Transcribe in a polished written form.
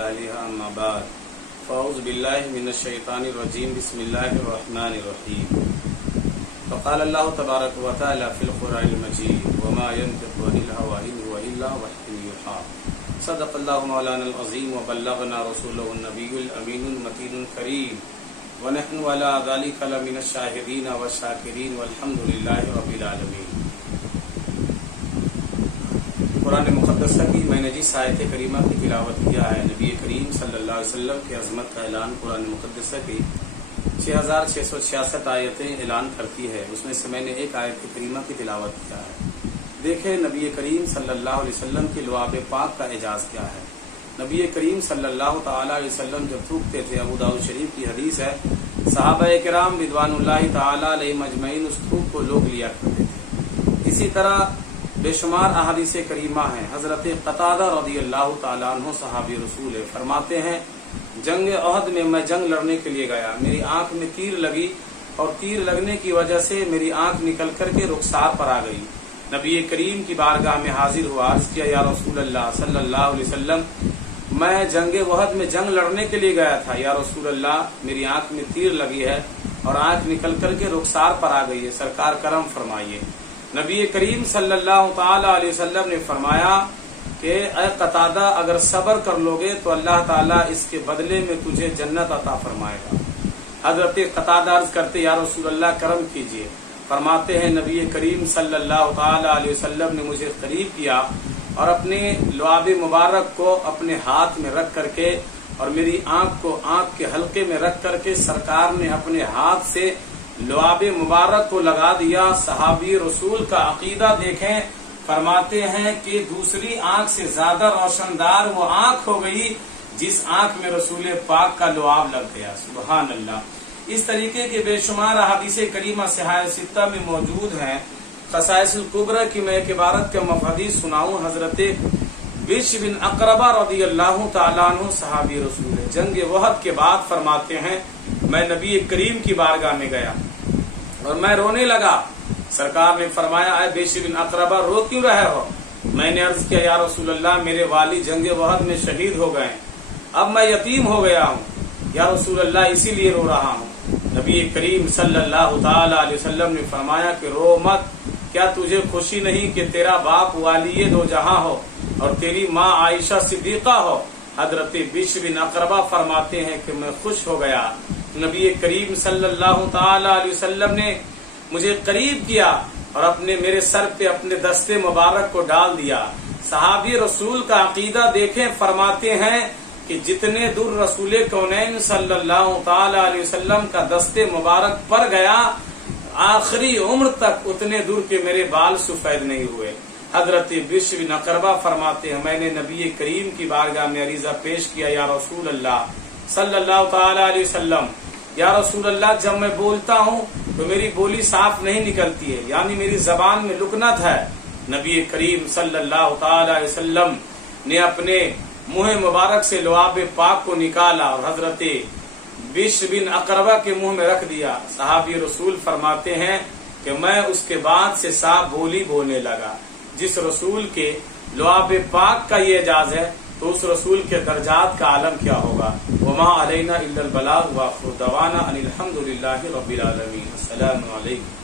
أهلها أما بعد فأعوذ بالله من الشيطان الرجيم بسم الله الرحمن الرحيم فقال الله تبارك وتعالى في القرآن المجيد وما ينطق عن الهوى إن هو إلا وحي يوحى صدق الله مولانا العظيم وبلغنا رسوله النبي الأمين المتين الكريم ونحن على ذلك لمن الشاهدين والشاكرين والحمد لله رب العالمين۔ قرآن مقدسہ کی میں نے جس آیت کریمہ کی تلاوت کیا ہے، نبی کریم صلی اللہ علیہ وسلم کی عظمت کا اعلان قرآن مقدسہ کی 6666 آیتیں اعلان کرتی ہے، اس میں سے میں نے ایک آیت کریمہ کی تلاوت کیا ہے۔ دیکھیں نبی کریم صلی اللہ علیہ وسلم کی لعاب پاک کا اعجاز کیا ہے۔ نبی کریم صلی اللہ تعالی علیہ وسلم جب تھوکتے تھے، ابو داؤد شریف کی حدیث ہے، صحابہ کرام رضوان اللہ تعالی علیہ مجمعین اس تھوک کو لوگ لیا کرتے تھے۔ اسی طرح بے شمار احادیث کریمہ ہیں۔ حضرت قتادہ رضی اللہ تعالیٰ عنہ صحابی رسول فرماتے ہیں، جنگ احد میں میں جنگ لڑنے کے لیے گیا، میری آنکھ میں تیر لگی اور تیر لگنے کی وجہ سے میری آنکھ نکل کر کے رخسار پر آ گئی۔ نبی کریم کی بارگاہ میں حاضر ہوا، عرض کیا یا رسول اللہ صلی اللہ علیہ وسلم، میں جنگ احد میں جنگ لڑنے کے لیے گیا تھا، یا رسول اللہ میری آنکھ میں تیر لگی ہے اور آنکھ نکل کر کے رخسار پر آ گئی ہے، سرکار کرم فرمائیے۔ نبی کریم صلی اللہ تعالی علیہ وسلم نے فرمایا کہ اے قتادہ، اگر صبر کر لوگے تو اللہ تعالیٰ اس کے بدلے میں تجھے جنت عطا فرمائے گا۔ حضرت قتادہ عرض کرتے یا رسول اللہ کرم کیجئے، فرماتے ہیں نبی کریم صلی اللہ تعالی علیہ وسلم نے مجھے قریب کیا اور اپنے لعاب مبارک کو اپنے ہاتھ میں رکھ کر کے اور میری آنکھ کو آنکھ کے حلقے میں رکھ کر کے سرکار نے اپنے ہاتھ سے لعاب مبارک کو لگا دیا۔ صحابی رسول کا عقیدہ دیکھیں، فرماتے ہیں کہ دوسری آنکھ سے زیادہ روشندار وہ آنکھ ہو گئی جس آنکھ میں رسول پاک کا لعاب لگ گیا۔ سبحان اللہ۔ اس طریقے کے بے شمار احادیث کریمہ صحاح ستہ میں موجود ہیں۔ خصائص الکبریٰ کی میں ایک عبارت کا حدیث سناؤں۔ حضرت بشر بن اقربہ رضی اللہ تعالیٰ عنہ صحابی رسول جنگ احد کے بعد فرماتے ہیں، میں نبی کریم کی بارگاہ میں گیا اور میں رونے لگا۔ سرکار نے فرمایا اے بشر بن اقربہ، رو کیوں رہے ہو؟ میں نے عرض کیا یا رسول اللہ، میرے والد جنگ احد میں شہید ہو گئے، اب میں یتیم ہو گیا ہوں، یا رسول اللہ اسی لیے رو رہا ہوں۔ نبی کریم صلی اللہ تعالی علیہ وسلم نے فرمایا کہ رو مت، کیا تجھے خوشی نہیں کہ تیرا باپ والی دو جہاں ہو اور تیری ماں عائشہ صدیقہ ہو؟ حضرت بشر بن اقربہ فرماتے ہیں کہ میں خوش ہو گیا۔ نبی کریم صلی اللہ تعالی علیہ وسلم نے مجھے قریب کیا اور میرے سر پہ اپنے دستے مبارک کو ڈال دیا۔ صحابی رسول کا عقیدہ دیکھیں، فرماتے ہیں کہ جتنے دور رسول کونین صلی اللہ تعالی علیہ وسلم کا دستے مبارک پر گیا، آخری عمر تک اتنے دور کے میرے بال سفید نہیں ہوئے۔ حضرت بشر بن اقربہ فرماتے ہیں میں نے نبی کریم کی بارگاہ میں عریضہ پیش کیا، یا رسول اللہ صلی اللہ تعالی علیہ وسلم، یا رسول اللہ جب میں بولتا ہوں تو میری بولی صاف نہیں نکلتی ہے، یعنی میری زبان میں لکنت ہے۔ نبی کریم صلی اللہ تعالی علیہ وسلم نے اپنے منہ مبارک سے لعاب پاک کو نکالا اور حضرت بشر بن اقربہ کے منہ میں رکھ دیا۔ صحابی رسول فرماتے ہیں کہ میں اس کے بعد سے صاف بولی بولنے لگا۔ جس رسول کے لعاب پاک کا یہ اعجاز ہے تو اس رسول کے درجات کا عالم کیا ہوگا۔ وما علینا الا البلاغ وآخر دعوانا ان الحمد للہ رب العالمین۔ السلام علیکم۔